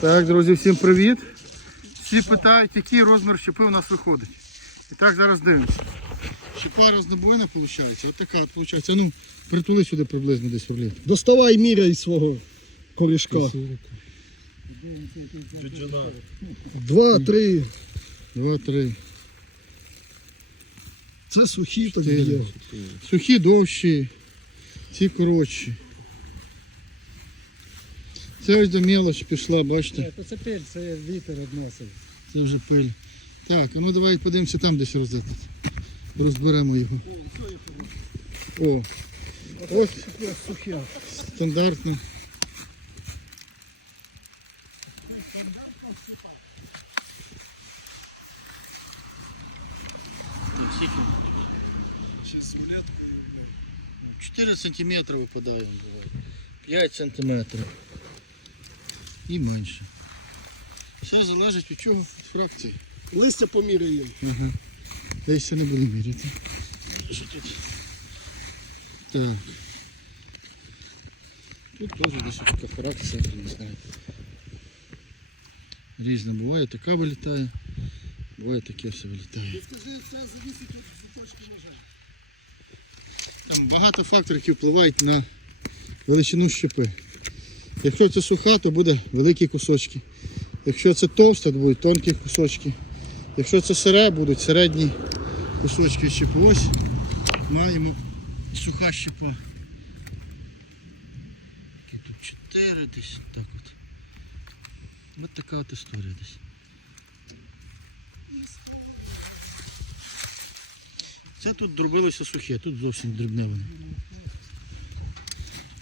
Так, друзі, всім привіт. Всі питають, який розмір щепи у нас виходить. І так зараз дивимося. Щепа рознобойна виходить, от така от виходить. Ну, притули сюди приблизно десь в літ. Доставай міряй свого корішка. Два, три. Два, три, Це сухі так є. Сухі довші, ці коротші. Це ось до мелочі пішла, бачите? Це, це пиль, це вітер відносив. Це вже пиль. Так, а ну давай подивимося там десь розетить. Розберемо його. О, ось Сухе. стандартно. Чотири сантиметри випадає. 5 сантиметрів. І менше. Все залежить від чого? Від фракції. Листя поміряємо. Ага. Я ще не буду міряти. Що тут? Так. Тут теж десь така фракція, не знаю. Різне буває, така вилітає, буває таке все вилітає. Скажи, це зависить від ножа. Там багато факторів, які впливають на величину щепи. Якщо це суха, то буде великі кусочки. Якщо це товста, то будуть тонкі кусочки. Якщо це сире, будуть середні кусочки щепи. Ось маємо суха щепа. Які тут чотири десь. Так от. Ось така от історія десь. Це тут дробилося сухе, тут зовсім дрібне воно.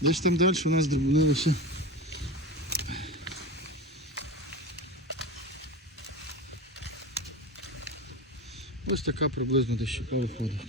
Десь там далі у нас дробилося. Ось така приблизно десь щепа виходить.